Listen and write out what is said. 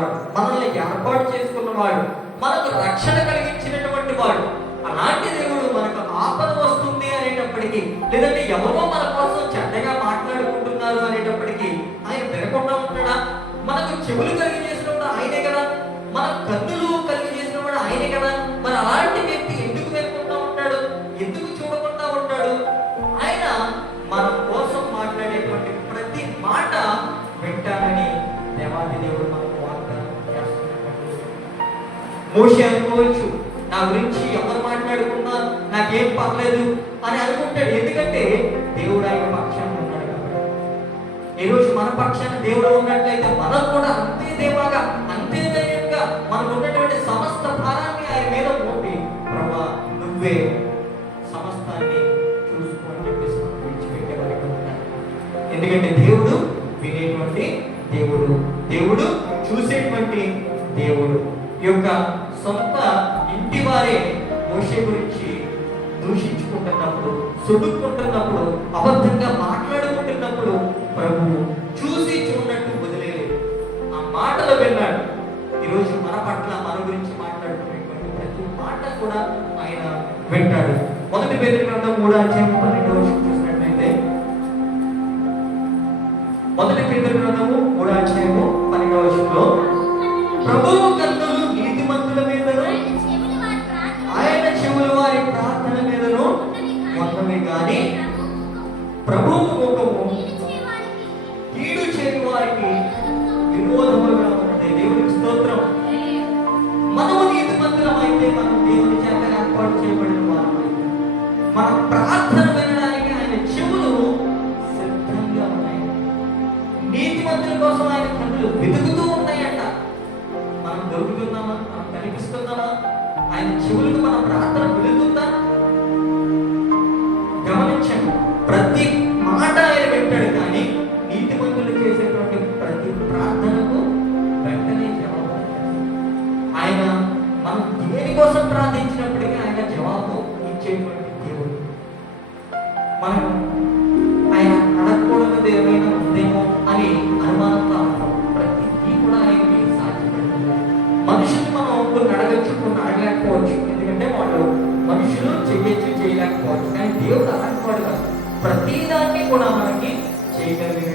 వాడు, మనల్ని ఏర్పాటు చేసుకున్నవాడు, మనకు రక్షణ కలిగించినటువంటి వాడు. అలాంటి దేవుడు మనకు ఆపద వస్తుంది అనేటప్పటికీ, లేదంటే ఎవరో మన కోసం చెడ్డగా మాట్లాడుకుంటున్నారు అనేటప్పటికీ ఆయన వినకుండా ఉంటాడా? మనకు చెవులు కలిగి చేసినప్పుడు ఆయనే కదా, మన కన్నులు కలిగి చేసినప్పుడు ఆయనే కదా. మరి అలాంటి వ్యక్తి ఎందుకు వినకుండా ఉంటాడు? ఎందుకు చూడకుండా ఉంటాడు? ఆయన మన కోసం మాట్లాడేటువంటి ప్రతి మాట వింటానని దేవాది దేవుడు మనకు వాగ్దానం చేస్తున్నటువంటి. మోషే అనుకోవచ్చు, నా గురించి ఎవరు మాట్లాడుకున్నా నాకేం పర్లేదు అని అనుకుంటాడు. ఎందుకంటే దేవుడు ఆయన పక్షాన ఉన్నాడు కాబట్టి. ఈరోజు మన పక్షాన దేవుడు ఉన్నట్లయితే మనం కూడా అంతే దేవాగా, అంతే ధైర్యంగా మనకు ఉన్నటువంటి సమస్త భారాన్ని ఆయన మీద మోపి, ప్రభా నువ్వే సమస్తాన్ని చూసుకొని చెప్పేసి మనం విడిచిపెట్టేవారికి ఉంటాడు. ఎందుకంటే దేవుడు వినేటువంటి దేవుడు, దేవుడు చూసేటువంటి దేవుడు. ఈ యొక్క సొంత ఇంటి వారే మోషే గురించి దూషించుకుంటున్నప్పుడు, సుడుక్కుంటున్నప్పుడు, అబద్ధంగా మాట్లాడుకుంటున్నప్పుడు ప్రభువు చూసి చూడనట్టు వదిలేదు. ఆ మాటలు విన్నాడు. ఈరోజు మన పట్ల, మన గురించి మాట్లాడుకునేటువంటి ప్రతి మాట కూడా ఆయన వింటాడు. 1 పేతురు గ్రంథం 3:12 చూసినట్లయితే, 1 పేతురు గ్రంథము 3:12 ప్రభువు కన్నులు నీతిమంతుల మీదను, ఆయన చెవులు వారి ప్రార్థన మీదను ఉన్నవి గాని ప్రభువు ముఖము కీడు చేయని వారికి విరోధముగా ఉన్నది. దేవునికి స్తోత్రం. మనము నీతిమంతులం అయితే మనం దేవుని చేత ఏర్పాటు చేయబడిన వారు. మన ప్రార్థన వినడానికి ఆయన చెవులు సిద్ధంగా ఉన్నాయి. నీతిమంతుల కోసం ఆయన కన్నులు వెతుకుతూ ఉన్నాయంట. మనం దొరుకుతున్నామా? మనం కనిపిస్తున్నామా? ఆయన చెవులకు మన ప్రార్థన వెళుతుందా? గమనించండి, ప్రతి మాట ఆయన వింటాడు, కానీ నీతిమంతులు చేసేటువంటి ప్రతి ప్రార్థనకు వెంటనే జవాబు ఆయన. మనం దేనికోసం ప్రార్థించినప్పటికీ ఆయన జవాబు ఇచ్చేటువంటి దేవుడు. మనం ఆయన అడగకూడదు ఏమైనా ఉందేమో అని అనుమానంతో ఉంటాం. ప్రతిదీ కూడా ఆయనకి సాధ్యపడుతుంది. మనుషులు మనం కొన్ని అడగచ్చు, కొన్ని అడగలేకపోవచ్చు. ఎందుకంటే వాళ్ళు మనుషులు చేయలేకపోవచ్చు. కానీ దేవుడు అలాంటి వాడు కాదు. ప్రతిదాన్ని కూడా మనకి చేయగలిగిన